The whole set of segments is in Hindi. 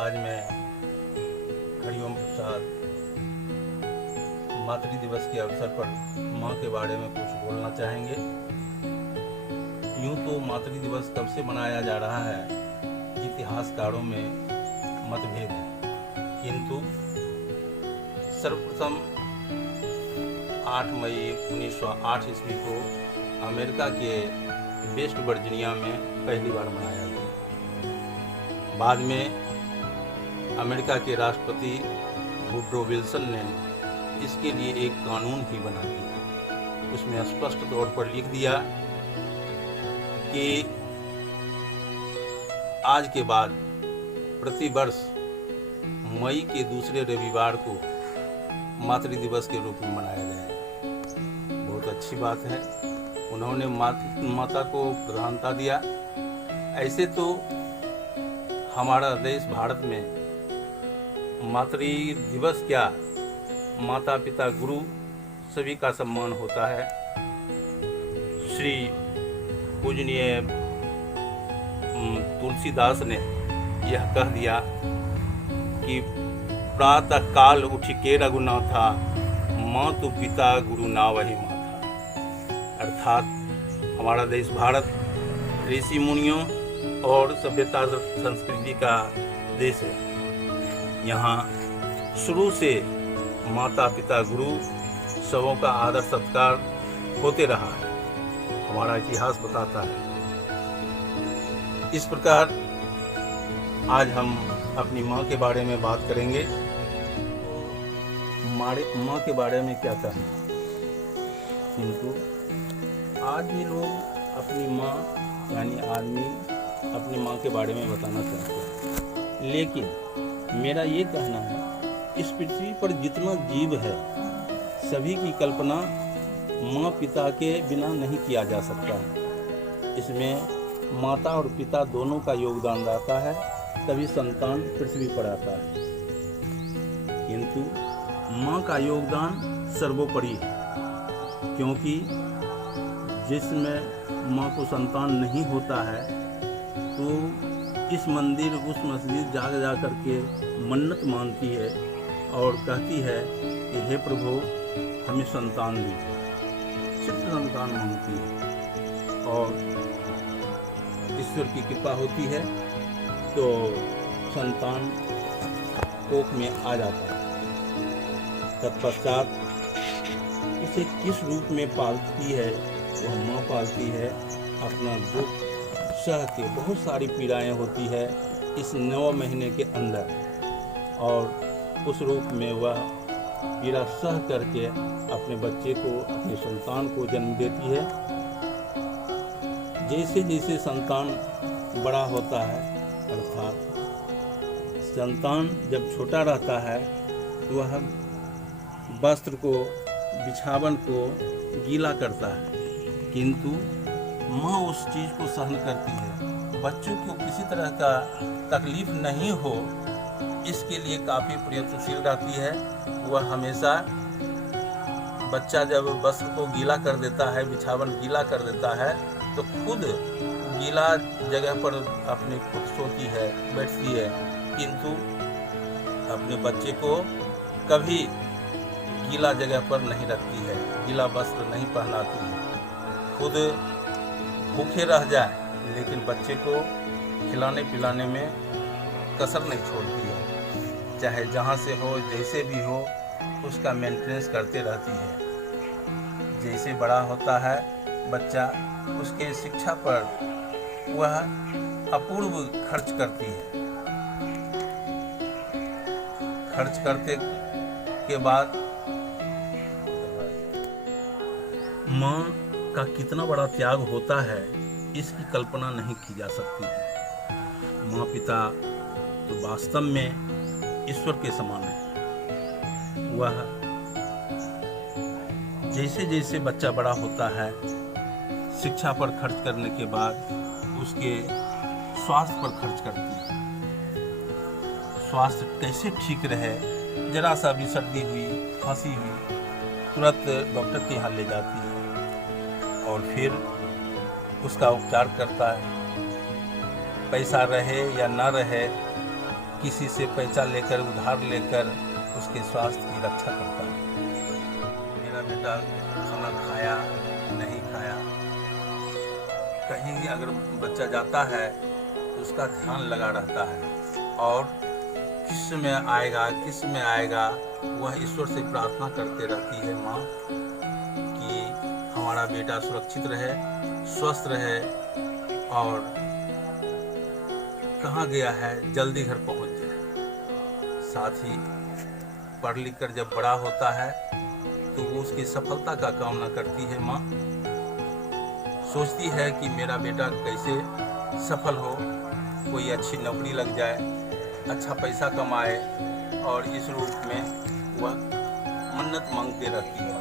आज मैं हरिओम प्रसाद मातृ दिवस के अवसर पर माँ के बारे में कुछ बोलना चाहेंगे। यूँ तो मातृ दिवस कब से मनाया जा रहा है, इतिहासकारों में मतभेद है, किंतु सर्वप्रथम 8 मई 1908 ईस्वी को अमेरिका के वेस्ट वर्जीनिया में पहली बार मनाया गया। बाद में अमेरिका के राष्ट्रपति वुडरो विल्सन ने इसके लिए एक कानून ही बना दिया। उसमें स्पष्ट तौर पर लिख दिया कि आज के बाद प्रति वर्ष मई के दूसरे रविवार को मातृ दिवस के रूप में मनाया जाएगा। बहुत अच्छी बात है, उन्होंने माता को प्रधानता दिया। ऐसे तो हमारा देश भारत में मातृ दिवस क्या, माता पिता गुरु सभी का सम्मान होता है। श्री पूजनीय तुलसीदास ने यह कह दिया कि प्रातः काल उठ के रघुनाथा, मातु पिता गुरु नावहि माथा। अर्थात हमारा देश भारत ऋषि मुनियों और सभ्यता संस्कृति का देश है। यहाँ शुरू से माता पिता गुरु सबों का आदर सत्कार होते रहा है, हमारा इतिहास बताता है। इस प्रकार आज हम अपनी माँ के बारे में बात करेंगे। माँ के बारे में क्या कहना, किंतु आज भी लोग अपनी माँ यानी आदमी अपनी माँ के बारे में बताना चाहते हैं। लेकिन मेरा ये कहना है, इस पृथ्वी पर जितना जीव है सभी की कल्पना माँ पिता के बिना नहीं किया जा सकता है। इसमें माता और पिता दोनों का योगदान रहता है, तभी संतान पृथ्वी पर आता है। किंतु माँ का योगदान सर्वोपरि है, क्योंकि जिसमें माँ को संतान नहीं होता है तो इस मंदिर उस मस्जिद जा करके मन्नत मांगती है और कहती है कि हे प्रभु हमें संतान दीजिए, सिर्फ संतान मांगती है। और ईश्वर की कृपा होती है तो संतान कोख में आ जाता है। तत्पश्चात उसे किस रूप में पालती है, वह माँ पालती है। अपना दुख सह के, बहुत सारी पीड़ाएं होती है इस 9 महीने के अंदर, और उस रूप में वह पीड़ा सह करके अपने बच्चे को, अपने संतान को जन्म देती है। जैसे जैसे संतान बड़ा होता है, अर्थात संतान जब छोटा रहता है तो वह वस्त्र को, बिछावन को गीला करता है, किंतु माँ उस चीज़ को सहन करती है। बच्चों को किसी तरह का तकलीफ नहीं हो, इसके लिए काफ़ी प्रयत्नशील रहती है। वह हमेशा बच्चा जब वस्त्र को गीला कर देता है, बिछावन गीला कर देता है, तो खुद गीला जगह पर अपने खुद सोती है, बैठती है, किंतु अपने बच्चे को कभी गीला जगह पर नहीं रखती है, गीला वस्त्र नहीं पहनाती है। खुद भूखे रह जाए लेकिन बच्चे को खिलाने पिलाने में कसर नहीं छोड़ती है। चाहे जहाँ से हो, जैसे भी हो, उसका मेंटेनेंस करते रहती है। जैसे बड़ा होता है बच्चा, उसके शिक्षा पर वह अपूर्व खर्च करती है। खर्च करते के बाद माँ का कितना बड़ा त्याग होता है, इसकी कल्पना नहीं की जा सकती है। माँ पिता तो वास्तव में ईश्वर के समान है। वह जैसे जैसे बच्चा बड़ा होता है, शिक्षा पर खर्च करने के बाद उसके स्वास्थ्य पर खर्च करती है। स्वास्थ्य कैसे ठीक रहे, जरा सा भी सर्दी हुई, खांसी हुई, तुरंत डॉक्टर के यहाँ ले जाती है और फिर उसका उपचार करता है। पैसा रहे या ना रहे, किसी से पैसा लेकर उधार लेकर उसके स्वास्थ्य की रक्षा करता है। मेरा बेटा खाना खाया नहीं खाया, कहीं अगर बच्चा जाता है तो उसका ध्यान लगा रहता है और किस में आएगा वह ईश्वर से प्रार्थना करते रहती है माँ कि हमारा बेटा सुरक्षित रहे, स्वस्थ रहे और कहाँ गया है जल्दी घर पहुँच जाए। साथ ही पढ़ लिख कर जब बड़ा होता है तो वो उसकी सफलता का कामना करती है माँ, सोचती है कि मेरा बेटा कैसे सफल हो, कोई अच्छी नौकरी लग जाए, अच्छा पैसा कमाए, और इस रूप में वह मन्नत मांगते रहती है।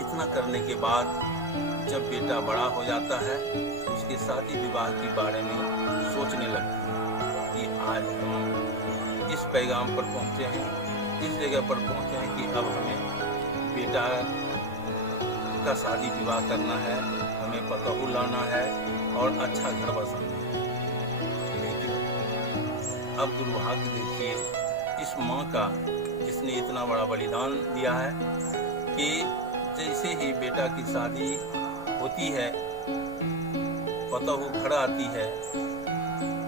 इतना करने के बाद जब बेटा बड़ा हो जाता है तो उसके शादी विवाह के बारे में सोचने लगती है कि आज हम इस पैगाम पर पहुँचे हैं, इस जगह पर पहुँचे हैं कि अब हमें बेटा का शादी विवाह करना है, हमें पतोहू लाना है और अच्छा घर बसाना है। लेकिन अब दुर्भाग्य देखिए इस माँ का, जिसने इतना बड़ा बलिदान दिया है कि जैसे ही बेटा की शादी होती है, पतोहू घर आती है,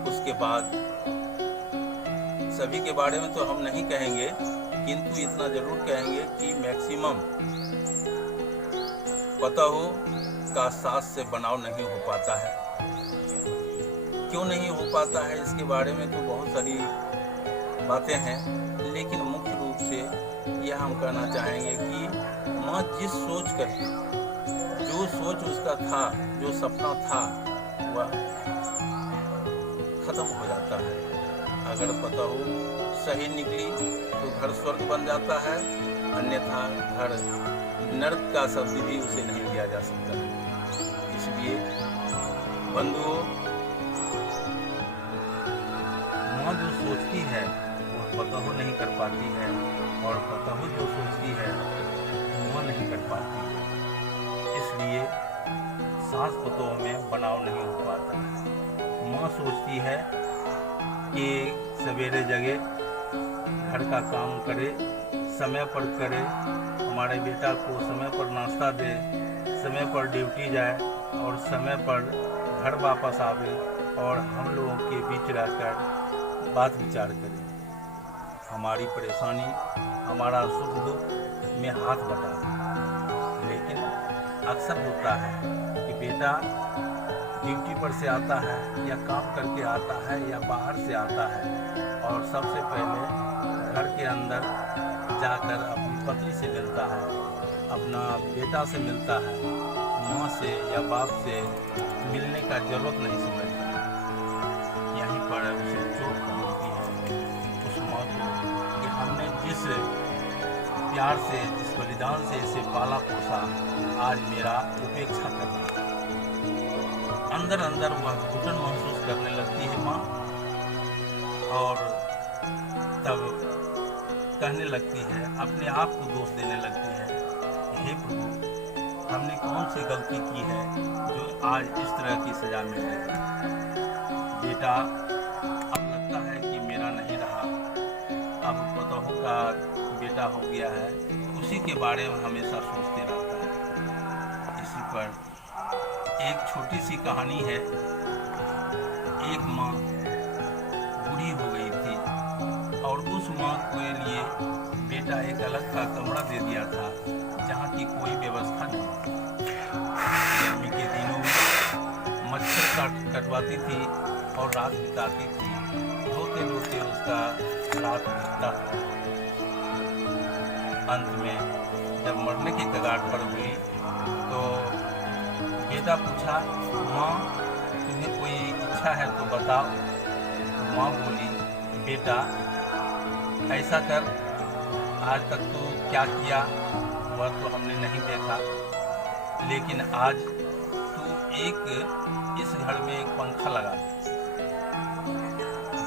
उसके बाद सभी के बारे में तो हम नहीं कहेंगे, किंतु इतना जरूर कहेंगे कि मैक्सिमम पतोहू का सास से बनाव नहीं हो पाता है। क्यों नहीं हो पाता है इसके बारे में तो बहुत सारी बातें हैं, लेकिन मुख्य रूप से यह हम कहना चाहेंगे कि माँ जिस सोच कर, जो सोच उसका था, जो सपना था, वह खत्म हो जाता है। अगर पतोहू सही निकली तो घर स्वर्ग बन जाता है, अन्यथा घर नर्क का शब्द भी उसे नहीं दिया जा सकता है। इसलिए बंधुओं, माँ जो सोचती है वह पतोहू नहीं कर पाती है, और पतोहू जो सोचती है वह नहीं कर पाती है। इसलिए सास पतोह में बनाव नहीं हो पाता है। माँ सोचती है कि सवेरे जगे, घर का काम करे, समय पर करे, हमारे बेटा को समय पर नाश्ता दे, समय पर ड्यूटी जाए और समय पर घर वापस आवे और हम लोगों के बीच रहकर बात विचार करे, हमारी परेशानी, हमारा सुख दुख में हाथ बटावे। लेकिन अक्सर होता है कि बेटा ड्यूटी पर से आता है या काम करके आता है या बाहर से आता है और सबसे पहले घर के अंदर जाकर अपनी पत्नी से मिलता है, अपना बेटा से मिलता है। माँ से या बाप से मिलने का जरूरत नहीं समझता। यहीं पर उसे चोट पहुँचती है उस माँ को कि हमने जिस प्यार से, जिस बलिदान से इसे पाला पोसा, आज मेरा उपेक्षा कर रहा है। अंदर अंदर वह घुटन महसूस करने लगती है माँ, और तब कहने लगती है, अपने आप को दोष देने लगती है, हे प्रभु, हमने कौन सी गलती की है जो आज इस तरह की सजा मिल रही है। बेटा अब लगता है कि मेरा नहीं रहा, अब पतोहू का बेटा हो गया है, उसी के बारे में हमेशा सोचते रहता है। इसी पर एक छोटी सी कहानी है। एक माँ बूढ़ी हो गई थी और उस माँ के लिए बेटा एक अलग का कमरा दे दिया था जहाँ की कोई व्यवस्था नहीं थी। गर्मी के दिनों में मच्छर कटवाती थी और रात बिताती थी, रोते रोते उसका रात बीतता था। अंत में जब मरने की कगार पर हुई तो बेटा पूछा, माँ तुम्हें कोई इच्छा है तो बताओ। तो माँ बोली, बेटा ऐसा कर, आज तक तो क्या किया वह तो हमने नहीं देखा, लेकिन आज तू इस घर में एक पंखा लगा दे।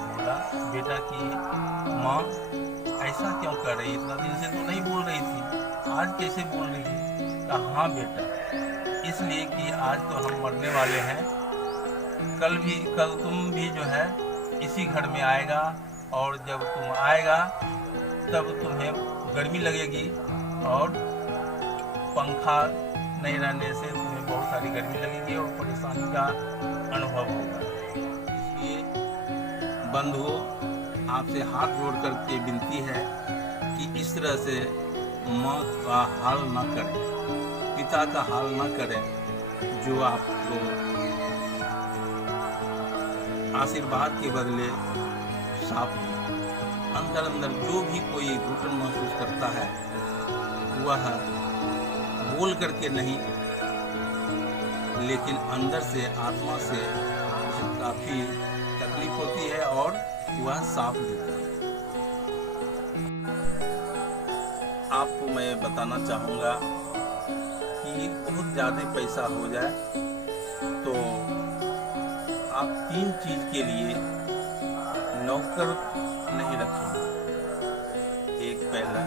बोला बेटा कि माँ ऐसा क्यों कर रही, इतना दिन से तो नहीं बोल रही थी, आज कैसे बोल रही है? कहा हाँ बेटा, इसलिए कि आज तो हम मरने वाले हैं, कल तुम भी जो है इसी घर में आएगा, और जब तुम आएगा तब तुम्हें गर्मी लगेगी, और पंखा नहीं रहने से तुम्हें बहुत सारी गर्मी लगेगी और परेशानी का अनुभव होगा। इसलिए बंधुओं, आपसे हाथ जोड़ करके विनती है कि इस तरह से मौत का हाल न करें, पिता का हाल न करें, जो आपको आशीर्वाद के बदले साफ दे। अंदर अंदर जो भी कोई घुटन महसूस करता है, वह बोल करके नहीं, लेकिन अंदर से, आत्मा से उसे काफ़ी तकलीफ होती है और वह साफ देता है। आपको मैं बताना चाहूँगा कि बहुत ज़्यादा पैसा हो जाए तो आप 3 चीज़ के लिए नौकर नहीं रखेंगे। एक, पहला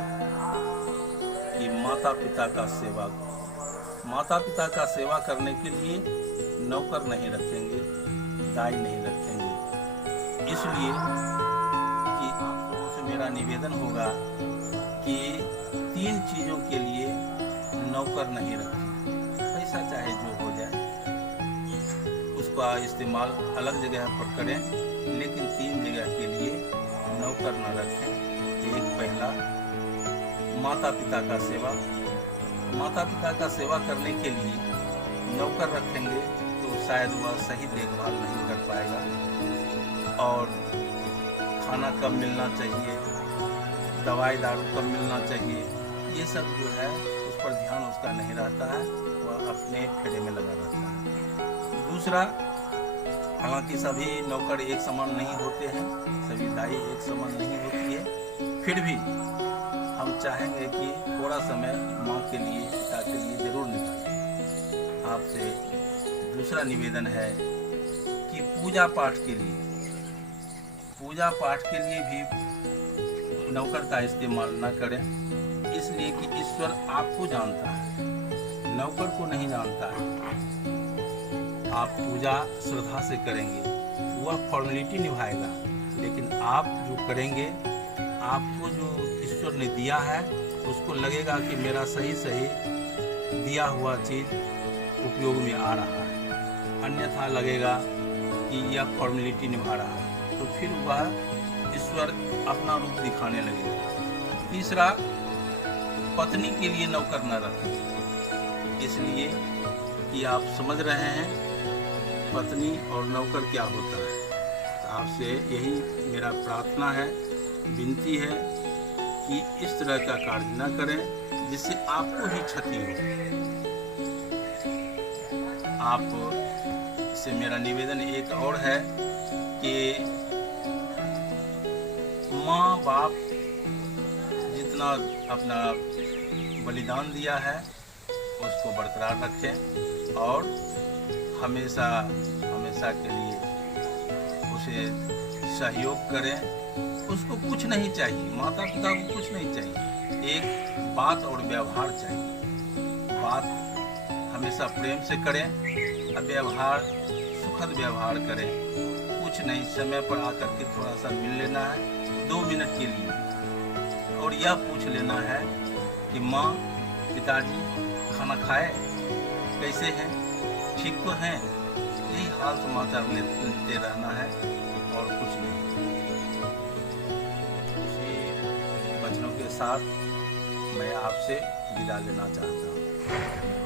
कि माता पिता का सेवा, माता पिता का सेवा करने के लिए नौकर नहीं रखेंगे, दाई नहीं रखेंगे। इसलिए कि आप लोगों से मेरा निवेदन होगा कि 3 चीज़ों के लिए नौकर नहीं रखें। पैसा चाहे जो हो जाए, उसका इस्तेमाल अलग जगह पर करें, लेकिन 3 जगह के लिए नौकर न रखें। एक, पहला माता पिता का सेवा। माता पिता का सेवा करने के लिए नौकर रखेंगे तो शायद वह सही देखभाल नहीं कर पाएगा, और खाना कम मिलना चाहिए, दवाई दारू कम मिलना चाहिए, ये सब जो है उस पर ध्यान उसका नहीं रहता है, वह अपने फेरे में लगा रहता है। दूसरा, हालांकि सभी नौकर एक समान नहीं होते हैं, सभी दाई एक समान नहीं होती है, फिर भी हम चाहेंगे कि थोड़ा समय माँ के लिए, पिता के लिए ज़रूर निकालें। आपसे दूसरा निवेदन है कि पूजा पाठ के लिए भी नौकर का इस्तेमाल न करें, इसलिए कि ईश्वर आपको जानता है, नौकर को नहीं जानता है। आप पूजा श्रद्धा से करेंगे, वह फॉर्मेलिटी निभाएगा, लेकिन आप जो करेंगे, आपको जो ईश्वर ने दिया है उसको लगेगा कि मेरा सही दिया हुआ चीज़ उपयोग में आ रहा है, अन्यथा लगेगा कि यह फॉर्मेलिटी निभा रहा है, तो फिर वह ईश्वर अपना रूप दिखाने लगेगा। तीसरा, पत्नी के लिए नौकर न रखें, इसलिए कि आप समझ रहे हैं पत्नी और नौकर क्या होता है। तो आपसे यही मेरा प्रार्थना है, विनती है कि इस तरह का कार्य न करें जिससे आपको ही क्षति हो। आप से मेरा निवेदन एक और है कि माँ बाप जितना अपना बलिदान दिया है उसको बरकरार रखें, और हमेशा के लिए उसे सहयोग करें। उसको कुछ नहीं चाहिए, माता पिता को कुछ नहीं चाहिए, एक बात और व्यवहार चाहिए। बात हमेशा प्रेम से करें, व्यवहार सुखद व्यवहार करें। कुछ नहीं, समय पर आकर के थोड़ा सा मिल लेना है 2 मिनट के लिए, और यह पूछ लेना है कि माँ पिताजी खाना खाए, कैसे हैं, ठीक तो हैं, यही हाल समाचार लेते रहना है और कुछ नहीं। इसी वचनों के साथ मैं आपसे विदा लेना चाहता हूँ।